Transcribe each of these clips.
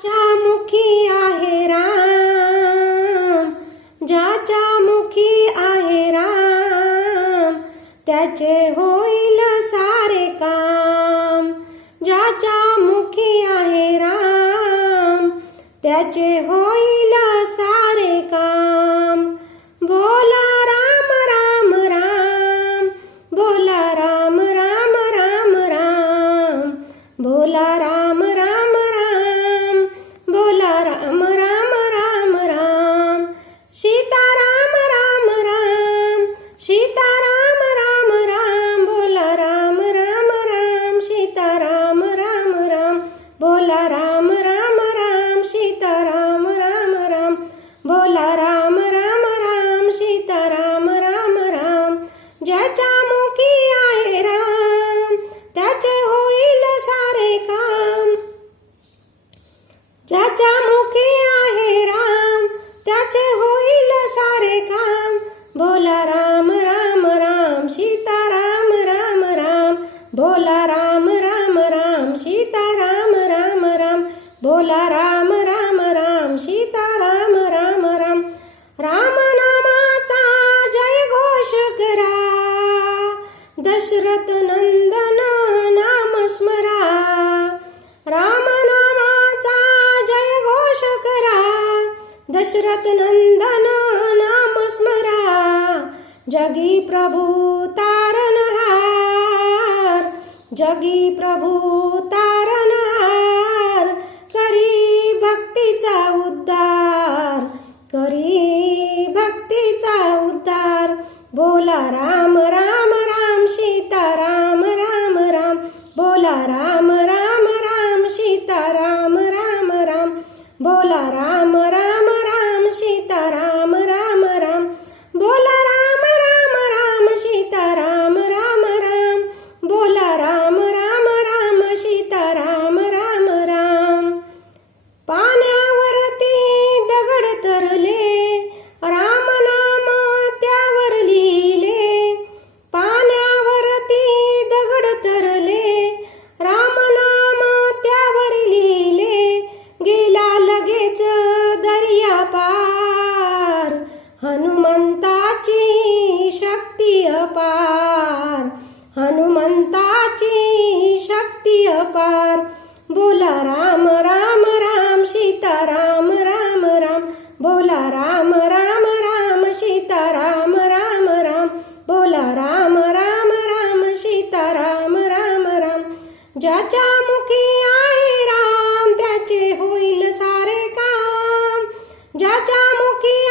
ज्याच्या मुखी आहे राम ज्याच्या मुखी आहे राम, त्याचे होईल सारे काम. ज्याच्या मुखी आहे राम, त्याचे होईल सारे काम. बोला राम राम राम, बोला राम राम राम राम. बोला राम सारे काम भोला राम राम राम. सीता राम राम. बोला राम राम राम. सीता राम राम. बोला राम राम राम. सीताराम राम राम. राम नामाचा जय घोष करा दशरथ नंदन नाम स्मरा. राम नामाचा जय घोष करा दशरथ नंदन नाम स्मरा जगी प्रभू तारणहार जगी प्रभू तारणहार करी भक्तीचा उद्धार करी भक्तीचा उद्धार. बोला राम राम राम सीता राम राम राम. बोला राम राम हनुमंताची शक्ती अपार। हनुमंताची शक्ती अपार। बोला राम राम राम, सीता राम राम राम। बोला राम राम राम, सीता राम राम राम। बोला राम राम राम, सीता राम राम राम। ज्याच्या मुखी आहे राम, त्याचे होईल सारे काम। ज्याच्या मुखी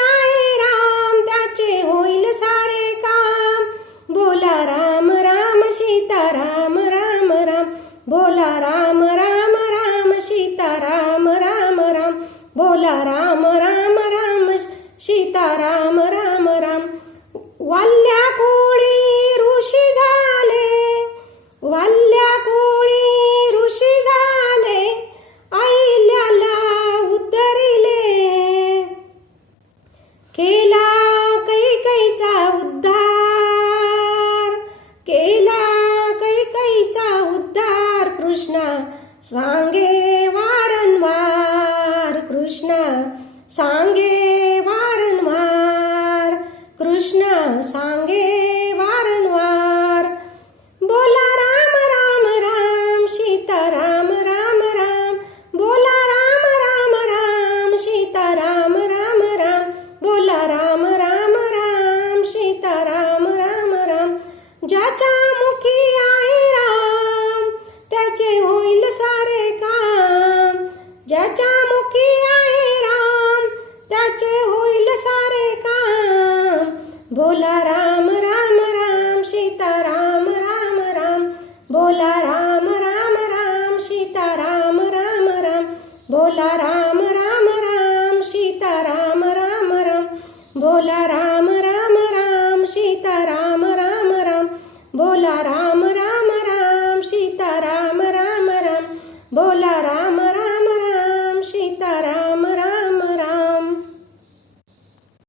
सीता राम राम राम. वाल्या कोळी ऋषी झाले. वाल्या कोळी ऋषी झाले. ऐल्याला उद्धरिले केला कैकैचा उद्धार. केला कैकैचा उद्धार. कृष्णा सांगे वारंवार. कृष्णा सांगे कृष्ण सांगे वारंवार। बोला राम राम राम, सीता राम राम राम। बोला राम राम राम, सीता राम राम राम। बोला राम राम राम, सीता राम राम राम। ज्याच्या मुखी आहे राम, त्याचे होईल सारे काम। ज्याच्या मुखी आहे राम, त्याचे होईल सारे बोला राम राम राम सीता राम राम राम बोला राम राम राम सीता राम राम राम बोला राम राम राम सीता राम राम राम बोला राम राम राम सीता राम राम राम बोला राम राम राम सीता राम राम राम बोला राम